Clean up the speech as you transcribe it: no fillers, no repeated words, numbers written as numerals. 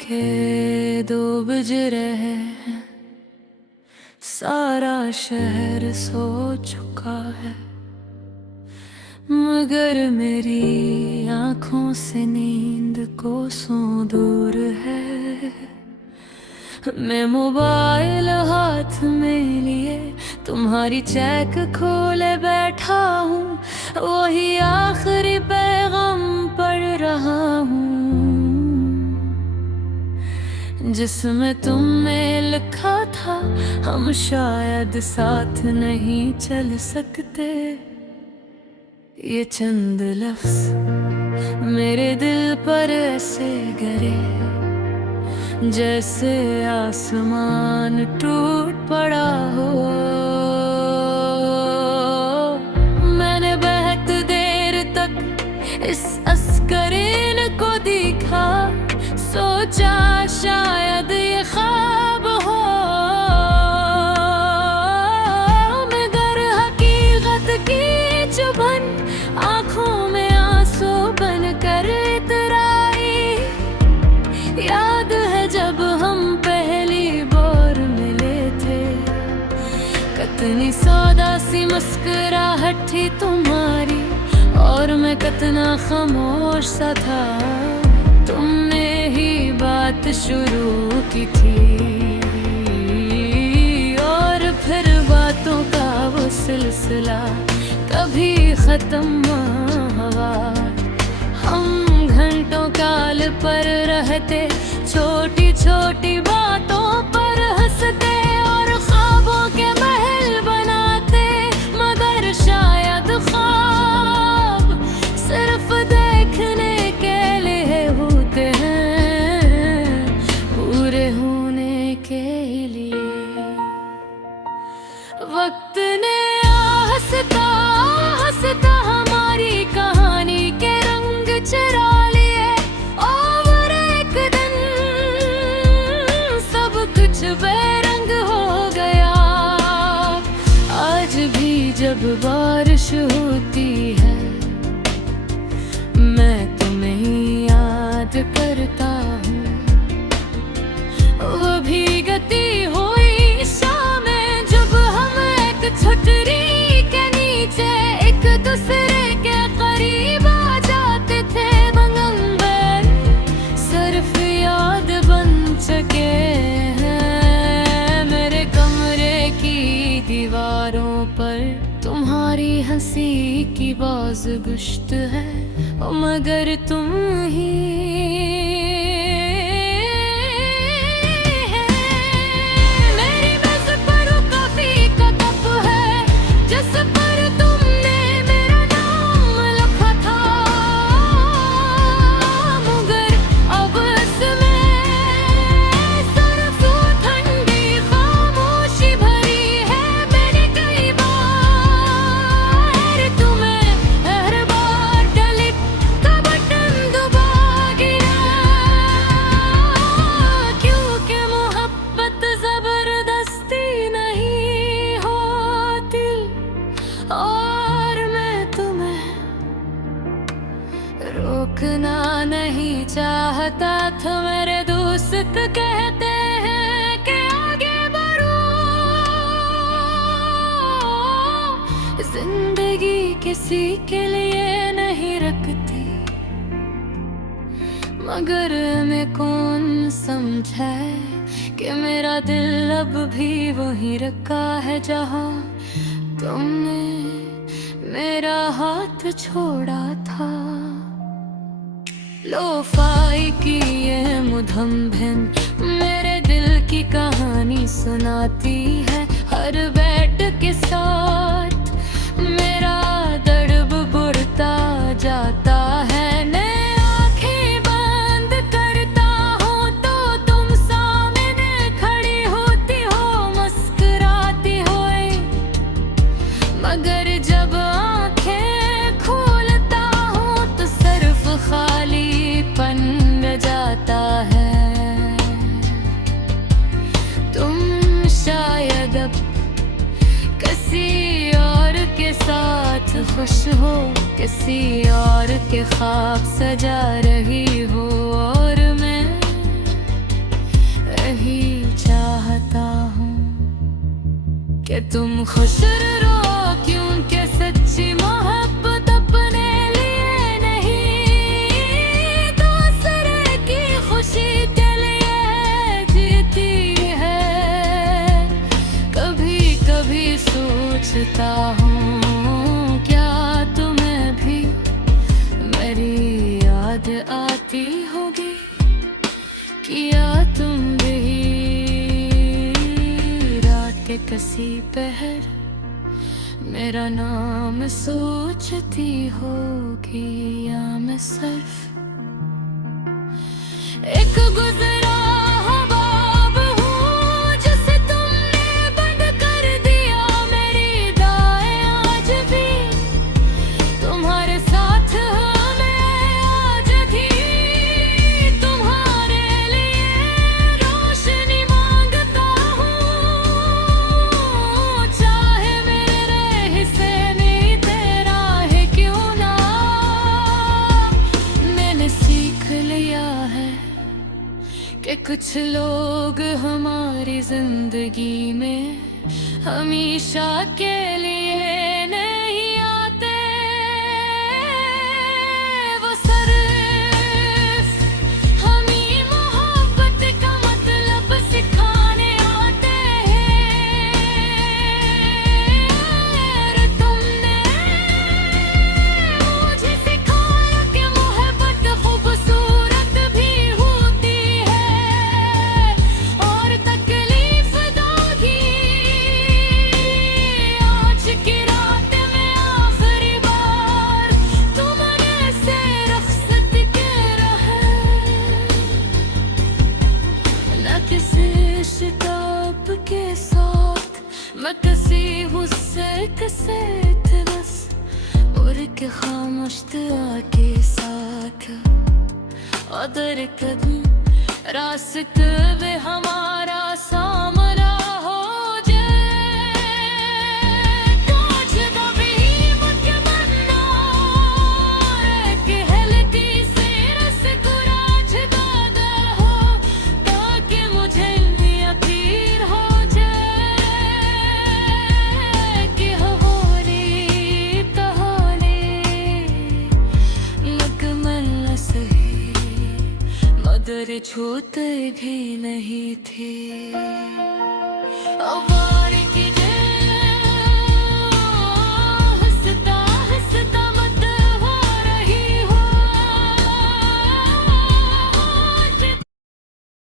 के 2 बज रहे हैं, सारा शहर सो चुका है, मगर मेरी आंखों से नींद कोसों दूर है। मैं मोबाइल हाथ में लिए तुम्हारी चेक खोले बैठा हूँ, वही आखिरी पैगाम पढ़ रहा हूँ जिसमें तुमने लिखा था हम शायद साथ नहीं चल सकते। ये चंद लफ्ज मेरे दिल पर ऐसे गिरे जैसे आसमान टूट पड़ा हो। मैंने बहुत देर तक इस अस्करीन को देखा, सोचा शायद ये ख्वाब हो, मगर हकीकत की चुभन आँखों में आंसू बन कर इतराई। याद है जब हम पहली बार मिले थे, कितनी सौदा सी मुस्कुराहट थी तुम्हारी और मैं कितना खामोश सा था। तुमने ही बात शुरू की थी और फिर बातों का वो सिलसिला कभी खत्म हुआ। हम घंटों काल पर रहते, छोटी छोटी बातों पर हंसते और ख्वाबों के महल बनाते, मगर शायद ख्वाब सिर्फ देखने के लिए होते हैं, पूरे होने के लिए। वक्त ने हंसता हंसता हमारी कहानी के रंग चुरा लिए और एक दिन सब कुछ बेरंग हो गया। आज भी जब बारिश होती है मैं तुम्हें ही याद करता हूँ, वो भी गती हुई शामें जब हम एक छतरी के नीचे एक दूसरे के करीब आ जाते थे। मंगल सिर्फ याद बन चुके हैं, मेरे कमरे की दीवारों पर तुम्हारी हंसी की बाज़गुश्त है, मगर तुम ही रोकना नहीं चाहता था। मेरे दोस्त कहते हैं कि आगे बढ़ो, जिंदगी किसी के लिए नहीं रखती, मगर मैं कौन समझे कि मेरा दिल अब भी वहीं रखा है जहाँ तुमने मेरा हाथ छोड़ा था। लोफाई की ये मुधम भिन मेरे दिल की कहानी सुनाती है, हर बैठ के साथ मेरा दर्द बढ़ता जाता है। मैं आंखें बंद करता हूँ तो तुम सामने खड़ी होती हो मुस्कुराती हुई, मगर जब आंखें खोलता हूँ तो सिर्फ खालीपन जाता है। तुम शायद अब किसी और के साथ खुश हो, किसी और के ख्वाब सजा रही हो और मैं खुश रहो क्योंकि सच्ची मोहब्बत अपने लिए नहीं, दूसरे की खुशी के लिए जीती है। कभी कभी सोचता हूँ क्या तुम्हें भी मेरी याद आती होगी, किया तुम भी रात के किसी पहर मेरा नाम सोचती होगी, या मैं सिर्फ एक गुजरा ख्वाब हूँ जिसे तुमने बंद कर दिया। मेरी दाएं आज भी तुम्हारे साथ मैं आज थी, तुम्हारे लिए रोशनी मांगता हूँ, चाहे मेरे हिस्से में तेरा है क्यों ना। मैंने सीख लिया है कि कुछ लोग हमारी जिंदगी में हमेशा के लिए नहीं आते, वो सिर्फ हमें मोहब्बत का मतलब सिखाने आते हैं। और तुमने मुझे सिखाया कि मोहब्बत खूबसूरत भी होती है, और तकलीफ दोगी आज की रात में आखिरी बार तुमने से रुखसत के रहे। न किसी शिताब के साथ मैं किसी हुस्से किसे बस, और के खामोश दुआ के साथ अदर कदम रास्ते में हमारा सामना हो जाए। कांच का भी मुझे बनना कि हल्की से रस कुराज दादा हो, ताकि मुझे यकीन हो जाए कि होली तहाली मुकम्मल सही मगर छूते भी नहीं थे।